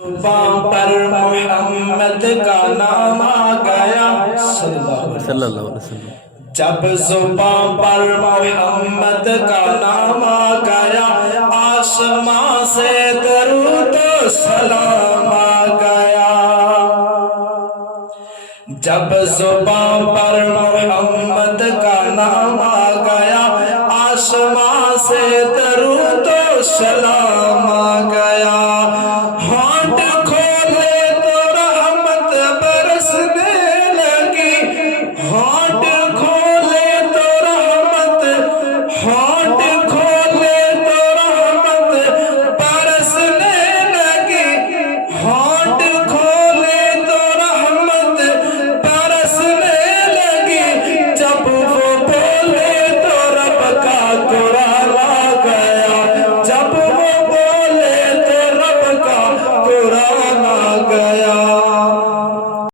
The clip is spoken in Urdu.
پر محمد کا نام آ گیا صلی اللہ علیہ وسلم۔ جب زباں پر محمد کا نام آ گیا آسمان سے درود و سلام آ گیا۔ جب زباں پر محمد کا نام آ گیا آسمان سے درود و سلام آ گیا۔ ہونٹ کھولے تو رحمت برسنے لگی، ہونٹ کھولے تو رحمت، ہونٹ کھولے تو رحمت برسنے لگی، ہونٹ کھولے تو رحمت برسنے لگی۔ جب وہ بولے تو رب کا قرآن آ گیا، جب وہ بولے تو رب کا قرآن آ گیا۔